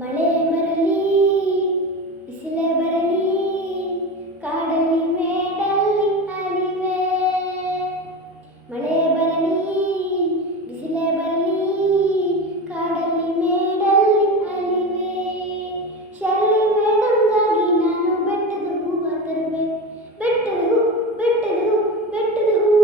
ಮಳೆ ಬರಲಿ ಬಿಸಿಲೇ ಬರಲಿ ಕಾಡಲ್ಲಿ ಮೇಡಲ್ಲಿ ಅಲಿವೆ. ಮಳೆ ಬರಲಿ ಬಿಸಿಲೇ ಬರಲಿ ಕಾಡಲ್ಲಿ ಮೇಡಲ್ಲಿ ಅಲಿವೆ. ಶರ್ಲಿ ಮೇಡಮ್ಗಾಗಿ ನಾನು ಬೆಟ್ಟದ ಹೂವ ತರುವೆ. ಬೆಟ್ಟದ ಹೂ ಬೆಟ್ಟದ ಹೂ ಬೆಟ್ಟದ ಹೂ.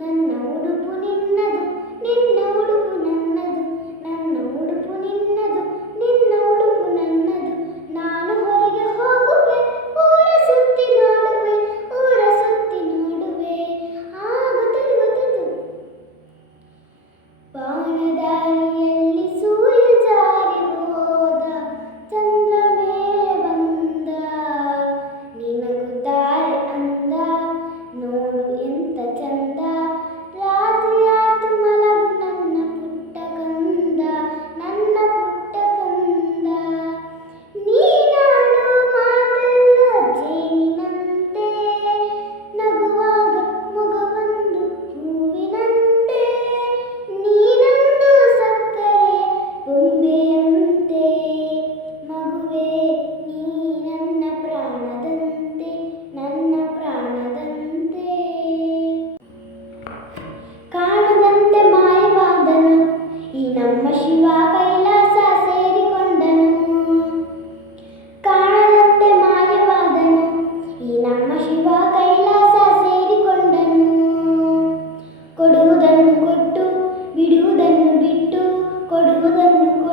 ನನ್ನ ಉಡುಪು ನಿನ್ನದು ನಿನ್ನ ಉಡುಪು ನನ್ನದು. ನನ್ನ ಉಡುಪು ನಿನ್ನದು ನಿನ್ನ ಉಡುಪು ನನ್ನದು. ನಾನು ಹೊರಗೆ ಹೋಗುವೆ ಊರ ಸುತ್ತಿ ನೋಡುವೆ ಊರ ಸುತ್ತಿ ನೋಡುವೆ. ಆಗುತ್ತದು ಬಾಣದಾರಿಯಲ್ಲಿ ಸೂರ್ಯ ಜಾರಿ ಹೋದ ಚಂದ್ರ ಮೇಲೆ ಬಂದ. ನಿನಗುತ್ತಾರೆ ಅಂದ ನೋಡು ಎಂತ ಚಂದ. ರಾತ್ರಿಯಾತು ಮಲಗು ನನ್ನ ಪುಟ್ಟ ಕಂದ ನನ್ನ ಪುಟ್ಟ ಕಂದ. ನೀನಾಡು ಮಾತೆಲ್ಲ ಜೇನಿನಂತೆ ನಗುವಾಗ ಮೊಗವೊಂದು ಹೂವಿನಂತೆ. ನೀನೊಂದು ಸಕ್ಕರೆಯ ಬೊಂಬೆಯಂತೆ ಮಗುವೆ ನೀ ನನ್ನ ಪ್ರಾಣದಂತೆ ನನ್ನ ಪ್ರಾಣದಂತೆ. ಕಾಣದಂತೆ ಮಾಯವಾದನು ಈ ನಮ್ಮ ಶಿವ ಕೈಲಾಸ ಸೇರಿಕೊಂಡನು. ಕಾಣದಂತೆ ಮಾಯವಾದನು ಈ ನಮ್ಮ ಶಿವ ಕೈಲಾಸ ಸೇರಿಕೊಂಡನು. ಕೊಡುವುದನ್ನು ಕೊಟ್ಟು ಬಿಡುವುದನ್ನು ಬಿಟ್ಟು ಕೊಡುವುದನ್ನು